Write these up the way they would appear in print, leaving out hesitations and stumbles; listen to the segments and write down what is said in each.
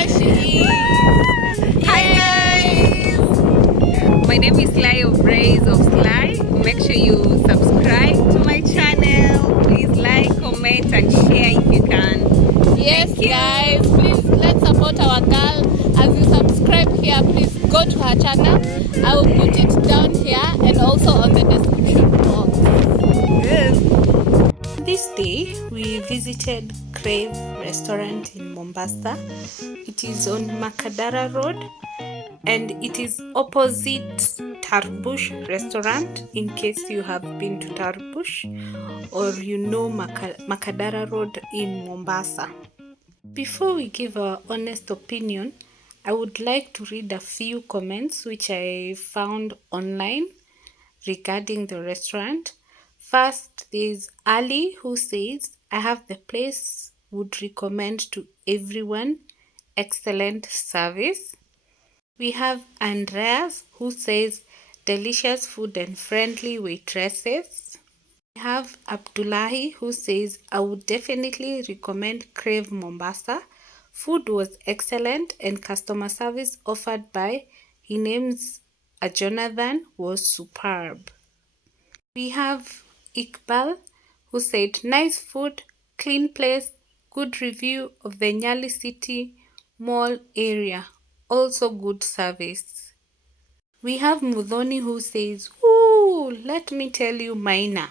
There she is. Hi guys! My name is Sly of Rays of Sly. Make sure you subscribe to my channel. Please like, comment and share if you can. Yes, guys, please let's support our girl. As you subscribe here, please go to her channel. I will put it down here and also on the description box. This day we visited Crave Restaurant in Mombasa. It is on Makadara Road and it is opposite Tarbush Restaurant, in case you have been to Tarbush or you know Makadara Road in Mombasa. Before we give our honest opinion, I would like to read a few comments which I found online regarding the restaurant. First is Ali, who says, I have the place, would recommend to everyone, excellent service. We have Andreas, who says, delicious food and friendly waitresses. We have Abdullahi, who says, I would definitely recommend Crave Mombasa. Food was excellent and customer service offered by, he names a Jonathan, was superb. We have Iqbal, who said, nice food, clean place, good review of the Nyali City Mall area, also good service. We have Mudhoni, who says, ooh, let me tell you Maina,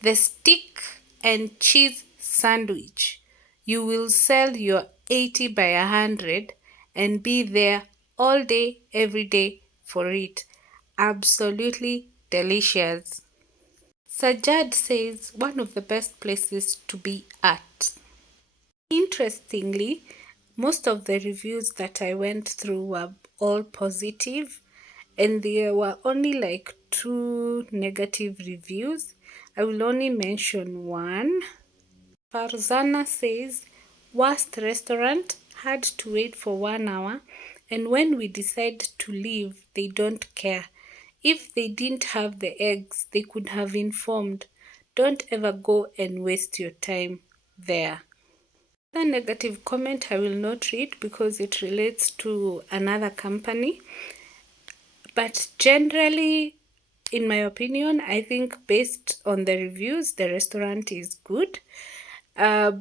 the stick and cheese sandwich. You will sell your 80 by 100 and be there all day, every day for it. Absolutely delicious. Sajad says one of the best places to be at. Interestingly, most of the reviews that I went through were all positive, and there were only like 2 negative reviews. I will only mention one. Farzana says, worst restaurant, had to wait for 1 hour, and when we decide to leave, they don't care. If they didn't have the eggs, they could have informed. Don't ever go and waste your time there. The negative comment I will not read because it relates to another company. But generally, in my opinion, I think based on the reviews, the restaurant is good.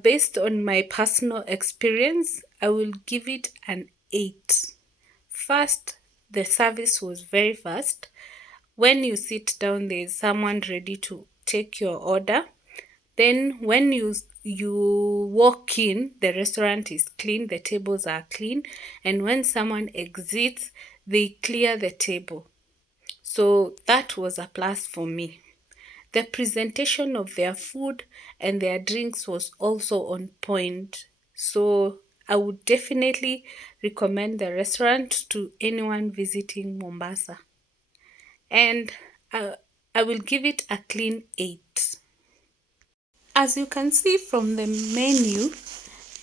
Based on my personal experience, I will give it an 8. First, the service was very fast. When you sit down, there is someone ready to take your order. Then when you walk in, the restaurant is clean, the tables are clean, and when someone exits, they clear the table. So that was a plus for me. The presentation of their food and their drinks was also on point. So I would definitely recommend the restaurant to anyone visiting Mombasa. And I will give it a clean 8. As you can see from the menu,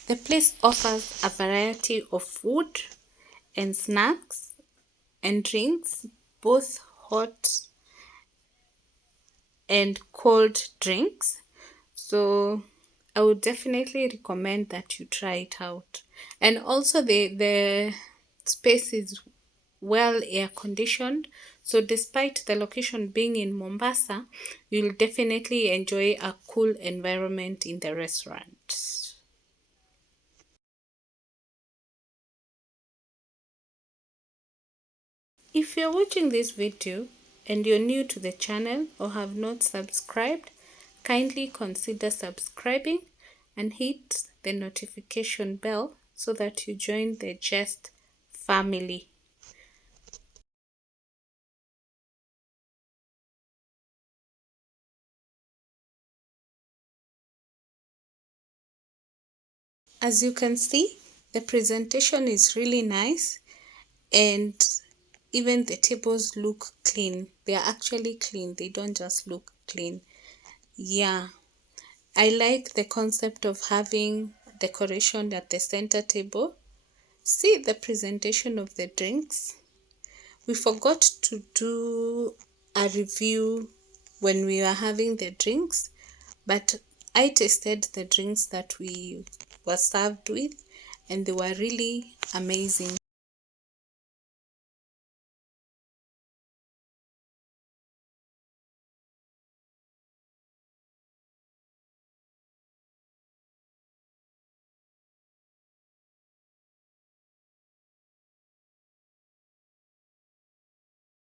the place offers a variety of food and snacks and drinks, both hot and cold drinks. So I would definitely recommend that you try it out. And also the space is well air conditioned, so despite the location being in Mombasa, you'll definitely enjoy a cool environment in the restaurant. If you're watching this video and you're new to the channel or have not subscribed, kindly consider subscribing and hit the notification bell so that you join the Jest family. As you can see, the presentation is really nice and even the tables look clean. They are actually clean. They don't just look clean. Yeah, I like the concept of having decoration at the center table. See the presentation of the drinks. We forgot to do a review when we were having the drinks, but I tasted the drinks that we were served with and they were really amazing.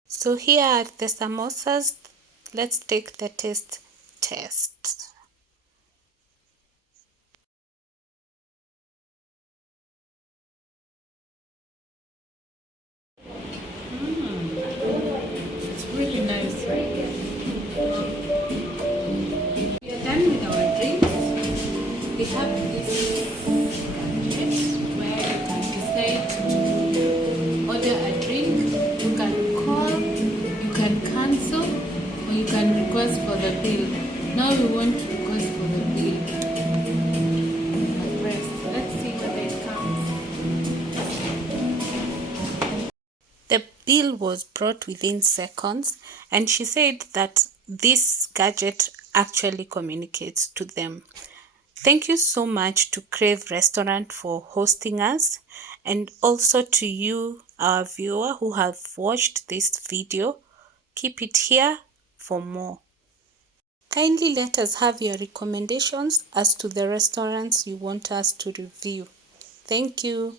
So here are the samosas. Let's take the taste test. It's really nice. We are done with our drinks. We have this gadget where you can decide to order a drink. You can call, you can cancel, or you can request for the bill. Now we want to request for the bill. First, let's see whether it comes. The bill was brought within seconds, and she said that this gadget actually communicates to them. Thank you so much to Crave Restaurant for hosting us, and also to you, our viewer, who have watched this video. Keep it here for more. Kindly let us have your recommendations as to the restaurants you want us to review. Thank you.